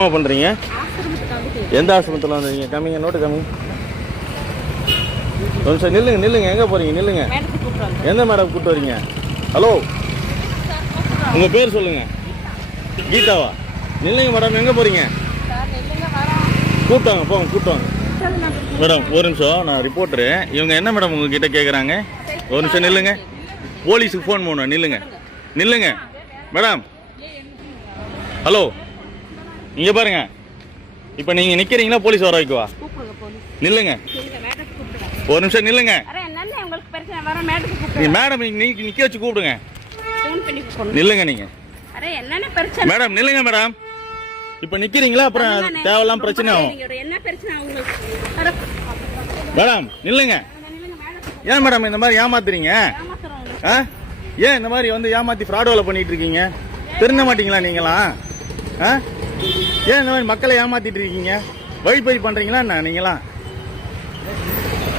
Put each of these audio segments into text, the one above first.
என்ன பண்ணுறீங்க எந்த ஆசிரமத்தில் வந்தீங்க கம்மிங்க நோட்டு கம்மிங் ஒரு நிமிஷம் நில்லுங்க நில்லுங்க. எங்கே போகிறீங்க நில்லுங்க. எந்த மேடம் கூப்பிட்டு வரீங்க? ஹலோ? உங்கள் பேர் சொல்லுங்கள் கீதாவா? நில்லுங்க மேடம். எங்கே போகிறீங்க கூப்பிட்டாங்க போங்க கூப்பிட்டாங்க. மேடம் ஒரு நிமிஷம். நான் ரிப்போர்ட்டரு இவங்க என்ன மேடம் உங்ககிட்ட கேட்குறாங்க ஒரு நிமிஷம் நில்லுங்க. போலீஸுக்கு ஃபோன் பண்ணணும் நில்லுங்க. நில்லுங்க. மேடம். ஹலோ? இங்கே பாருங்க. இப்போ நீங்கள் நிற்கிறீங்களா போலீஸ் வர வைக்கவா? நில்லுங்க. ஒரு நிமிஷம் நில்லுங்க. மேடம் நீங்க நிற்க வச்சு கூப்பிடுங்க. நில்லுங்க நீங்கள் மேடம் நில்லுங்க மேடம். இப்போ நிற்கிறீங்களா அப்புறம்? தேவையில்லாம் பிரச்சனை ஆகும். மேடம் நில்லுங்க. ஏன் மேடம் இந்த மாதிரி ஏமாத்துறீங்க? ஏன் இந்த மாதிரி வந்து ஏமாத்தி ஃப்ராட் வேலை பண்ணிட்டு இருக்கீங்க? திருந்த மாட்டீங்களா நீங்களாம்? ஆ? ஏன் இந்த மாதிரி மக்களை ஏமாத்திட்டு இருக்கீங்க? வழிப்பறி பண்றீங்களா என்ன நீங்களாம்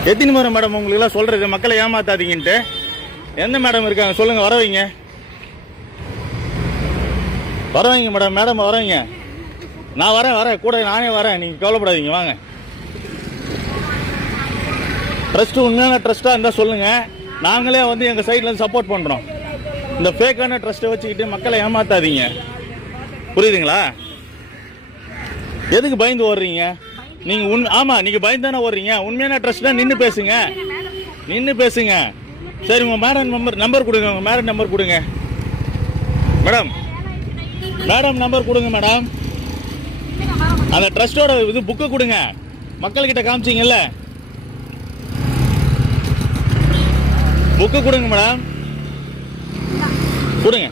எத்தனை முறை மேடம் உங்களுக்குலாம் சொல்றது மக்களை ஏமாத்தாதீங்கன்ட்டு. எந்த மேடம் இருக்காங்க? சொல்லுங்க வர வைங்க வர வைங்க மேடம் மேடம் வர வைங்க நான் வரேன் வரேன் கூட நானே வரேன் நீங்க கவலைப்படாதீங்க வாங்க. ட்ரஸ்ட் உண்மையான ட்ரஸ்ட்டாக இருந்தால் சொல்லுங்க. நாங்களே வந்து எங்கள் சைட்லேருந்து சப்போர்ட் பண்ணுறோம் இந்த ஃபேக்கான ட்ரஸ்ட்டை வச்சுக்கிட்டு மக்களை ஏமாத்தாதீங்க. புரியுதுங்களா? எதுக்கு பயந்து ஓடுறீங்க? நீங்கள் உண் ஆமாம் நீங்கள் பயந்து தானே ஓடுறீங்க. உண்மையான ட்ரஸ்ட்டாக நின்று பேசுங்க. நின்று பேசுங்க. சரி உங்கள் மேடம் நம்பர் நம்பர் கொடுங்க உங்கள் மேடம் நம்பர் கொடுங்க. மேடம் மேடம் நம்பர் கொடுங்க மேடம் அந்த ட்ரஸ்ட்டோட இது புக்கு கொடுங்க. மக்கள்கிட்ட காமிச்சிங்கல்ல? புக்கு கொடுங்க மேடம் கொடுங்க.